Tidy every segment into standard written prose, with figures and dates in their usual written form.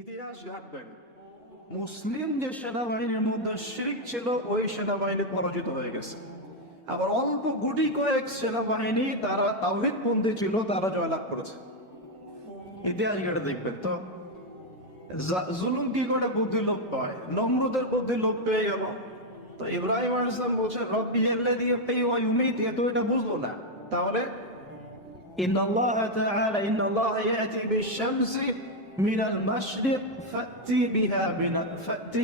ইতিহাস ঘাটবেন, মুসলিম যে সেনাবাহিনীর মধ্যে শিরক ছিল ওই সেনাবাহিনী পরাজিত হয়ে গেছে। আবার অল্প গুটি কয়েক সেনাবাহিনী তারা তাওহীদপন্থী ছিল, তারা জয়লাভ করেছে। ইতিহাস ঘেটে দেখবেন তো জুলুম কি করে বুদ্ধি লোপ পায়, নমরুদের বুদ্ধি লোপ পেয়ে গেল। তো ইব্রাহিম আলাইহিস সালাম বলছে রব্বি আল্লাযী ইহয়ী ওয়া ইউমীত, এত এটা বুঝলো না। তাহলে ইন্নাল্লাহ ইয়াতি বিশ-শামসি মিনাল মাশরিক ফাতি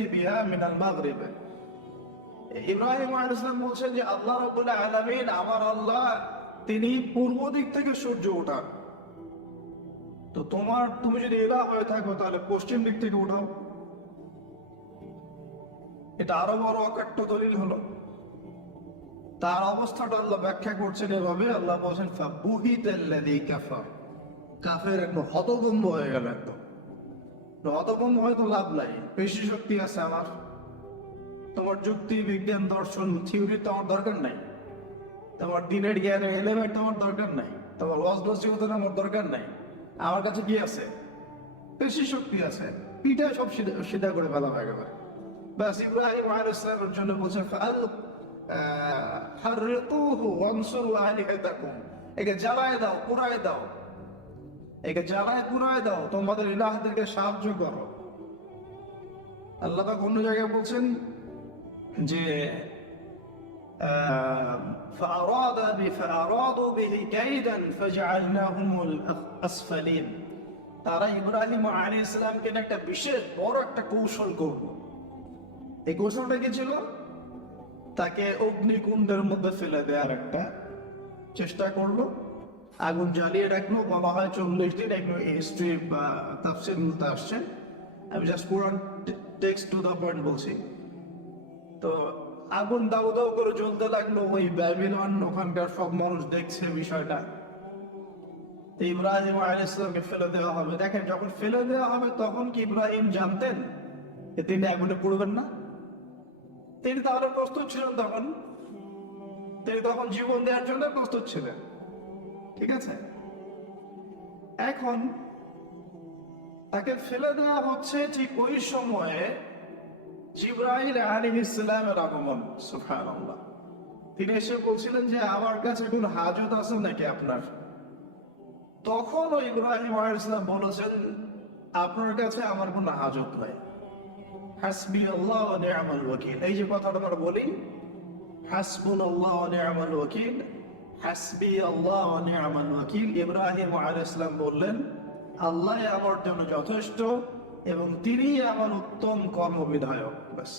বিহা মিনাল মাগরিব। ইব্রাহিম আলাইহিস সালাম বলছেন যে আল্লাহ রাব্বুল আলামিন, আমার আল্লাহ, তিনি পূর্ব দিক থেকে সূর্য ওঠান। তো তুমি যদি ইলাহ হয়ে থাকো তাহলে পশ্চিম দিক থেকে উঠাও। এটা আরো বড় অকাট্য দলিল হলো। তার অবস্থাটা আল্লাহ ব্যাখ্যা করছেন এভাবে, আল্লাহ বলছেন ফাবুহিতাল্লাযী কাফার, কাফের একদম হতভম্ব হয়ে গেল। একদম হতভম্ব হয়ে তো লাভ নাই, পেশি শক্তি আছে আমার, তোমার যুক্তি বিজ্ঞান দর্শন থিওরি তো আমার দরকার নাই, তোমার দিনের জ্ঞানের এলিমেন্ট আমার দরকার নাই, তোমার ওয়াজ নসিহতের আমার দরকার নাই। আমার কাছে কি আছে? পেশি শক্তি আছে, পিঠায় সব সিধা করে ফেলা হয়ে গেল। ব্যাস ইব্রাহিম আলাইহিস সালামের জন্য বলছেন হাররিকুহু ওয়ানসুরু আলিহাতাকুম, একে জ্বালায় দাও, পুড়ায় দাও, একে জ্বালায় পুড়ায় দাও, তোমাদের ইলাহদেরকে সাহায্য করো। আল্লাহ পাক অন্য জায়গায় বলছেন যে فأرادوا به كيدا فجعلناهم الأسفلين, তারা ইব্রাহিম আলাইহিস সালামকে একটা বিশেষ বড় একটা কৌশল করলো। এই কৌশলটা কি ছিল? তাকে অগ্নিকুণ্ডের মধ্যে ফেলে দেওয়ার একটা চেষ্টা করলো, আগুন জ্বালিয়ে রাখলো। বলা হয় 40 দিন, এগুলো হিস্ট্রি বা তাফসীর বলতে আসছে, আমি just Quran text to the point বলছি। তো আগুন দাও দাও করে জ্বলতে লাগলো, ওই ব্যাবিলন ওখানকার সব মানুষ দেখছে বিষয়টা। ইব্রাহিম আলাইহিস সালামকে ফেলে দেওয়া হবে। দেখেন, যখন ফেলে দেওয়া হবে তখন কি ইব্রাহিম জানতেন যে তিনি আগুনে পড়বেন না? তিনি তাহলে প্রস্তুত ছিলেন, তিনি তখন জীবন দেওয়ার জন্য প্রস্তুত ছিলেন। ঠিক আছে, এখন তাকে ফেলে দেওয়া হচ্ছে ঠিক ওই সময়ে জিবরাইল আলাইহিস সালামের আগমন। সুবহানাল্লাহ। তিনি এসে বলছিলেন যে আমার কাছে কোন হাজত আছে নাকি আপনার? তখন ইব্রাহিম আলাইহিস সালাম বলেছেন আপনার কাছে আমার কোনো হাজত নাই, হাসবি আল্লাহ ওয়া নি'মাল ওয়াকিল। এই যে কথাটা আমরা বলি, হাসবুনাল্লাহ ওয়া নি'মাল ওয়াকিল, হাসবি আল্লাহ ওয়া নি'মাল ওয়াকিল, ইব্রাহিম আলাইহিস সালাম বললেন আল্লাহ আমার জন্য যথেষ্ট এবং তিনি আমার উত্তম কর্মবিধায়ক। ব্যাস,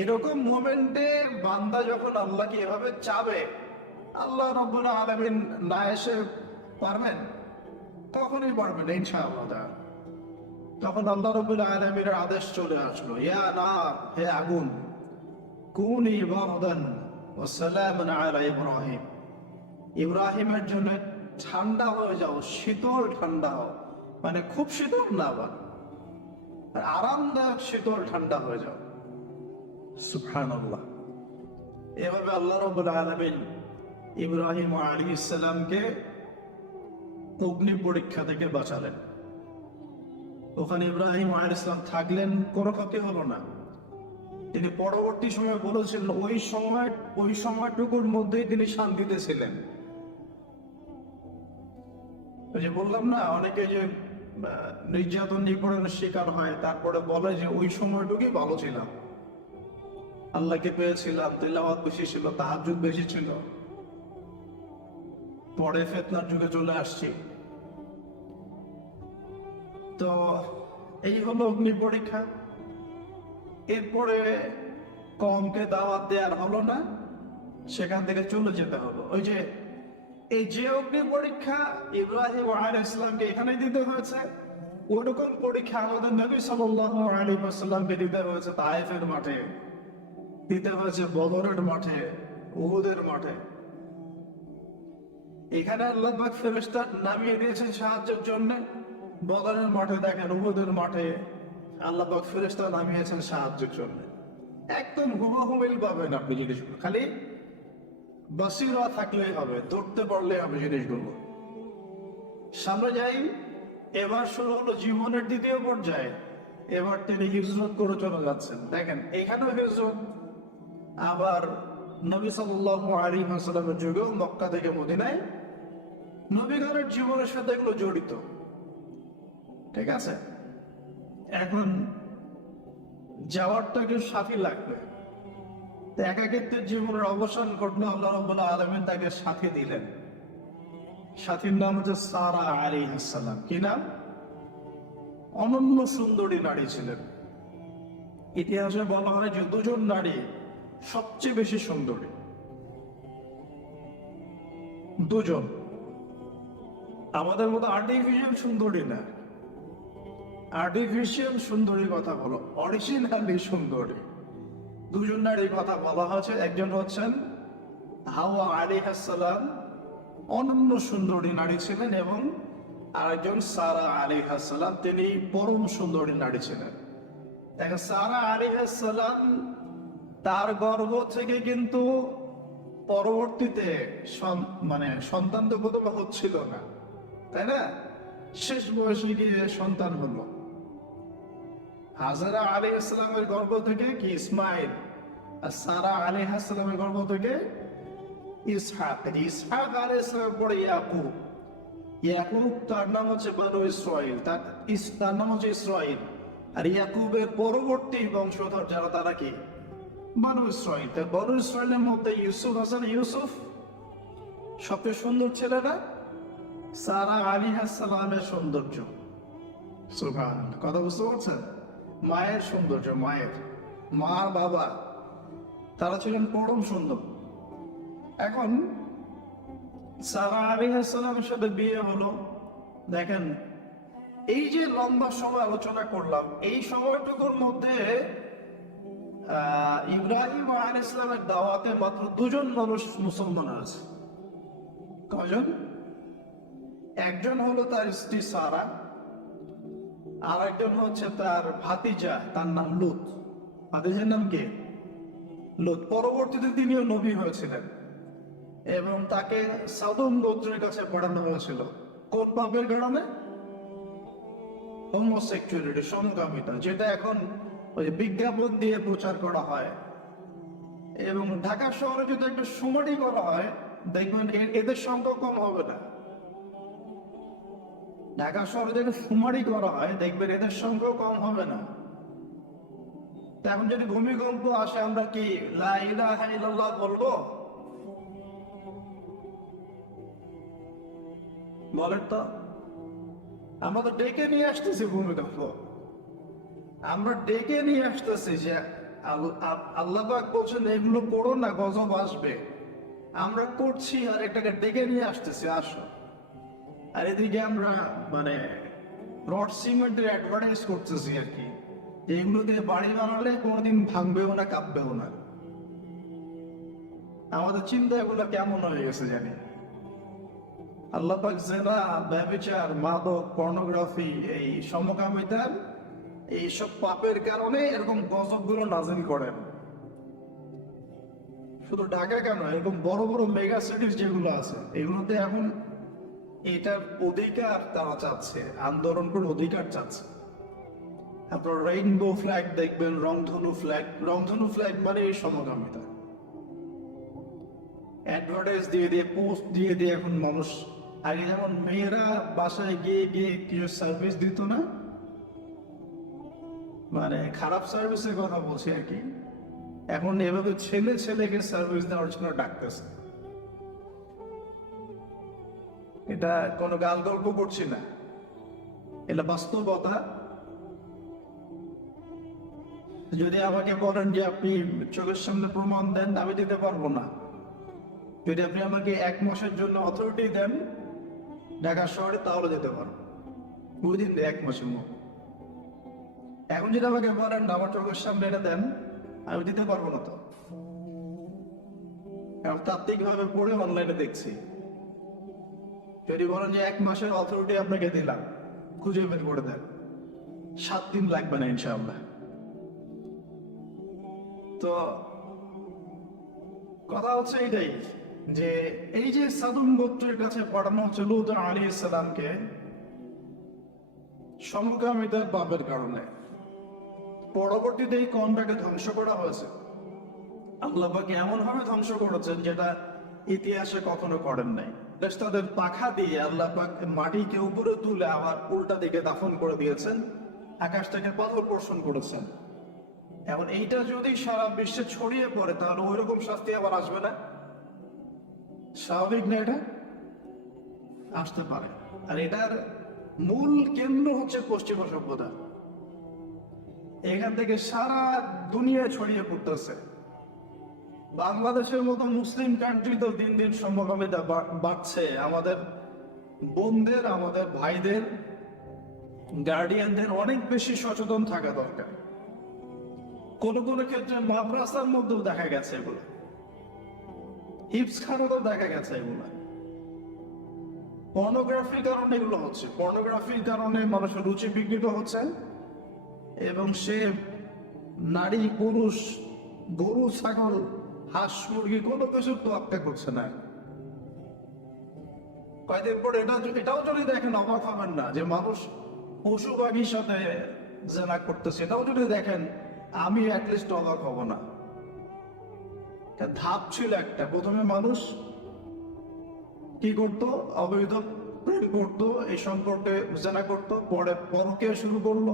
এরকম মোমেন্টে বান্দা যখন আল্লাহকে এভাবে চাবে, আল্লাহ রাব্বুল আলামিন না এসে পারবেন? তখনই পারবেন ইনশাআল্লাহ। তখন আল্লাহ রাব্বুল আলামিনের আদেশ চলে আসলো, ইয়া নার, হে আগুন, কুনি বারদান ওয়া সালামান আলা ইব্রাহিম, ইব্রাহিমের জন্য ঠান্ডা হয়ে যাও, শীতল ঠান্ডা হও, মানে খুব শীতল না, আবার আরামদায়ক শীতল ঠান্ডা হয়ে যাও। সুবহানাল্লাহ। এভাবে আল্লাহ রাব্বুল আলামিন ইব্রাহিম আলাইহিস সালামকে অগ্নি পরীক্ষা থেকে বাঁচালেন। ওখানে ইব্রাহিম আলাইহিস সালাম থাকলেন, কোনো ক্ষতি হলো না। তিনি পরবর্তী সময় বলেছিলেন ওই সময়টুকুর মধ্যেই তিনি শান্তিতে ছিলেন। ওই যে বললাম না, অনেকে যে নির্যাতন নিপীড়নের শিকার হয়, তারপরে বলে যে ওই সময়টুকুই ভালো ছিলাম, আল্লাহকে পেয়েছিলাম, তিলাওয়াত বেশি ছিল, তাহাজ্জুদ বেশি ছিল, পরে ফিতনার যুগে চলে আসছি। তো এই হলো অগ্নি পরীক্ষা। এরপরে কওমকে দাওয়াত দেওয়ার হলো না, সেখান থেকে চলে যেতে হলো। ওই যে এই যে অগ্নি পরীক্ষা ইব্রাহিম আলাইহিস সালামকে এখানে দিতে হয়েছে, ওরকম পরীক্ষা আমাদের নবী সাল্লাল্লাহু আলাইহি ওয়াসাল্লামকে দিতে হয়েছে তায়েফের মাঠে, দিতে হয়েছে বদরের মাঠে, উহুদের মাঠে। এখানে আল্লাহ পাক ফেরেশতা নামিয়ে দিয়েছেন সাহায্যের জন্য। বদরের মাঠে দেখেন, উহুদের মাঠে আল্লাহ পাক ফেরেশতা নামিয়েছেন সাহায্যের জন্য। একদম হুবহুমিল পাবেন আপনি জিনিসগুলো, খালি বাসিরা থাকলেই হবে, ধরতে পারলে হবে জিনিসগুলো। সামনে যাই, এবার শুরু হলো জীবনের দ্বিতীয় পর্যায়ে। এবার তিনি হিজরত করে চলে যাচ্ছেন। দেখেন এখানেও হিজরত, আবার নবী সাল্লাল্লাহু আলাইহি ওয়াসাল্লামের যুগেও মক্কা থেকে মদিনায় নবীগণের জীবনের সাথে এগুলো জড়িত। ঠিক আছে, এখন যাওয়ারটাকে সাথী লাগবে। একাকিত্বের জীবনের অবসান ঘটলো, আল্লাহ রাব্বুল আলামিন তাকে সাথী দিলেন। সাথীর নাম হচ্ছে সারা আলাইহিস সালাম। কি নাম? অনন্য সুন্দরী নারী ছিলেন। ইতিহাসে বলা হয় যে দুজন নারী সবচেয়ে বেশি সুন্দরী, দুজন। আমাদের মতো আর্টিফিশিয়াল সুন্দরী না, আর্টিফিশিয়াল সুন্দরী কথা বলো, অরিজিনালি সুন্দরী দুজন নারীর কথা বলা হচ্ছে। একজন হচ্ছেন হাওয়া আলাইহিস সালাম, অনন্য সুন্দরী নারী ছিলেন, এবং আরেকজন সারা আলাইহিস সালাম, তিনি পরম সুন্দরী নারী ছিলেন। দেখেন সারা আলাইহিস সালাম তার গর্ভ থেকে কিন্তু পরবর্তীতে সন্তান তো প্রথমে হচ্ছিল না, তাই না? শেষ বয়সে গিয়ে সন্তান হলো। হাজারা আলাইহিস সালামের গর্ভ থেকে কি ইসমাইল, আর সারা আলাইহিস সালামের গর্ভ থেকে ইসহাক। ইসহাক আলাইহিস সালামের পরে ইয়াকুব। ইয়াকুব তার নাম হচ্ছে বনু ইসরাইল, তার নাম হচ্ছে ইসরাইল। আর ইয়াকুবের পরবর্তী বংশধর যারা, তারা কি? বনু ইসরাইল। বনু ইসরাইলের মধ্যে ইউসুফ হাসান, ইউসুফ সবচেয়ে সুন্দর ছেলেরা সারা আলাইহিস সালামের সৌন্দর্য। সুবহানাল্লাহ, কথা বুঝতে পারছেন? মায়ের সৌন্দর্য, মায়ের মা বাবা তারা ছিলেন পরম সুন্দর। এখন সারা আলাইহিস সালামের সাথে বিয়ে হলো। দেখেন এই যে লম্বা সময় আলোচনা করলাম, এই সময়টুকুর মধ্যে ইব্রাহিম আলাইহিস সালামের দাওয়াতে মাত্র দুজন মানুষ মুসলমান আছে। কয়জন? একজন হলো তার স্ত্রী সারা, আর একজন হচ্ছে তার ভাতিজা, তার নাম লূত। ভাতিজার নাম কি? লূত। পরবর্তীতে তিনিও নবী হয়েছিলেন এবং তাকে সাদম গোত্রের কাছে পাঠানো হয়েছিল। কোন পাপের কারণে? হোমোসেক্সুয়ালিটি, সমকামিতা, যেটা এখন ওই বিজ্ঞাপন দিয়ে প্রচার করা হয়। এবং ঢাকা শহরে যদি একটু সুমারি করা হয়, দেখবেন এদের সংখ্যা কম হবে না। ঢাকা শহরে যদি সুমারি করা হয়, দেখবেন এদের সংখ্যা কম হবে না। এখন যদি ভূমিকম্প আসে, আমরা কি লা ইলাহা ইল্লাল্লাহ বলবো? বলেন তো। আমরা তো ডেকে নিয়ে আসতেছি ভূমিকম্প, আমরা ডেকে নিয়ে আসতেছি যে আল্লাহ পাক বলছেন এগুলো করো না, গজব আসবে। আমরা করছি আর এটাকে ডেকে নিয়ে আসতেছি, আসো। আর এদিকে আমরা রড সিমেন্টের অ্যাডভার্টাইজ করতেছি আর কি, এগুলো দিয়ে বাড়ি বানালে কোনোদিন ভাঙবেও না, কাঁপবেও না। আমাদের চিন্তা এগুলো কেমন হয়ে গেছে জানি। আল্লাহ পাক জেনা, ব্যভিচার, মাদক, পর্নোগ্রাফি, এই সমকামিতার এইসব পাপের কারণে এরকম গজবগুলো নাজিল করেন। শুধু ঢাকা কেন, এরকম বড় বড় মেগা সিটিজ যেগুলো আছে, এগুলোতে এখন এটার অধিকার তারা চাচ্ছে, আন্দোলন করে অধিকার চাচ্ছে। আপনার রেইনবো ফ্ল্যাগ দেখবেন, রংধনু ফ্ল্যাগ। রংধনু ফ্ল্যাগ মানে এই সমকামিতা। অ্যাডভার্টাইজ দিয়ে দিয়ে, পোস্ট দিয়ে দিয়ে এখন মানুষ, আগে যেমন মেয়েরা বাসায় গিয়ে গিয়ে কিছু সার্ভিস দিত না, খারাপ সার্ভিসের কথা বলছি আর কি, এখন এভাবে ছেলে ছেলেকে সার্ভিস দেওয়ার জন্য ডাকতেছে। এটা কোনো গাল গল্প করছি না, এটা বাস্তবতা। যদি আমাকে বলেন যে আপনি চোখের সামনে প্রমাণ দেন, আমি দিতে পারবো না। যদি আপনি আমাকে 1 মাসের জন্য অথরিটি দেন ঢাকা শহরে, তাহলে যেতে পারবো উইদিন 1 মাসের মধ্যে। এখন যদি আমাকে বলেন আমার চোখের সামনে এটা দেন, আমি দিতে পারবো না। তো তাত্ত্বিক ভাবে পড়ে অনলাইনে দেখছি। যদি বলেন যে 1 মাসের অথরিটি আপনাকে দিলাম, খুঁজে বের করে দেন, 7 দিন লাগবে না ইনশাআল্লাহ। তো কথা হচ্ছে এটাই যে এই যে সাদুম গোত্রের কাছে পাঠানো হচ্ছে লূত আলাইহিস সালামকে, সমকামিতার পাপের কারণে পরবর্তীতে এই কমটাকে ধ্বংস করা হয়েছে। আল্লাহ পাক এমন ভাবে ধ্বংস করেছেন যেটা ইতিহাসে কখনো করেন নাই। তাদের পাখা দিয়ে আল্লাহ পাক মাটিকে উপরে তুলে আবার উল্টা দিকে দাফন করে দিয়েছেন, আকাশ থেকে পাথর বর্ষণ করেছেন। এখন এইটা যদি সারা বিশ্বে ছড়িয়ে পড়ে তাহলে ওই রকম শাস্তি আবার আসবে না? স্বাভাবিক না? এটা আসতে পারে। আর এটার মূল কেন্দ্র হচ্ছে পশ্চিমা সভ্যতা। এখান থেকে সারা দুনিয়ায় ছড়িয়ে পড়তেছে। বাংলাদেশের মতো মুসলিম কান্ট্রি তো দিন দিন সমকামিতা বাড়ছে। আমাদের বোনদের, আমাদের ভাইদের, গার্ডিয়ানদের অনেক বেশি সচেতন থাকা দরকার। কোন কোন ক্ষেত্রে মাদ্রাসার মধ্যেও দেখা গেছে এগুলো, হিপস খানেও দেখা গেছে এগুলো। পর্নোগ্রাফির কারণে এগুলো হচ্ছে। পর্নোগ্রাফির কারণে মানুষের রুচি বিকৃত হচ্ছে এবং সে নারী, পুরুষ, গরু, ছাগল, হাঁস, মুরগি কোনো কিছু তোয়াক্কা করছে না। কয়েকদিন পর এটাও যদি দেখেন অবাক হবেন না যে মানুষ পশু পাখির সাথে জেনা করতেছে। এটাও যদি দেখেন আমি অ্যাটলিস্ট অবাক হব না। ধাপ ছিল একটা, প্রথমে মানুষ কি করতো? অবৈধ প্রেম করতো, এই সম্পর্কে জেনা করতো, পরে পরকীয়া শুরু করলো,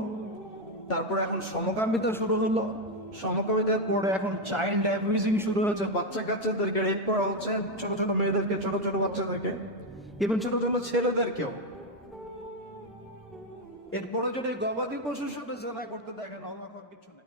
তারপরে এখন সমকামিতা শুরু হলো, সমকামিতার পরে এখন চাইল্ড অ্যাবিউজিং শুরু হয়েছে, বাচ্চা কাচ্চাদেরকে রেপ করা হচ্ছে, ছোট ছোট মেয়েদেরকে, ছোট ছোট বাচ্চাদেরকে, ইভেন ছোট ছোট ছেলেদেরকেও। এরপরে যদি গবাদি পশুর সাথে জেনা করতে দেখেন অবাক হওয়ার কিছু নেই।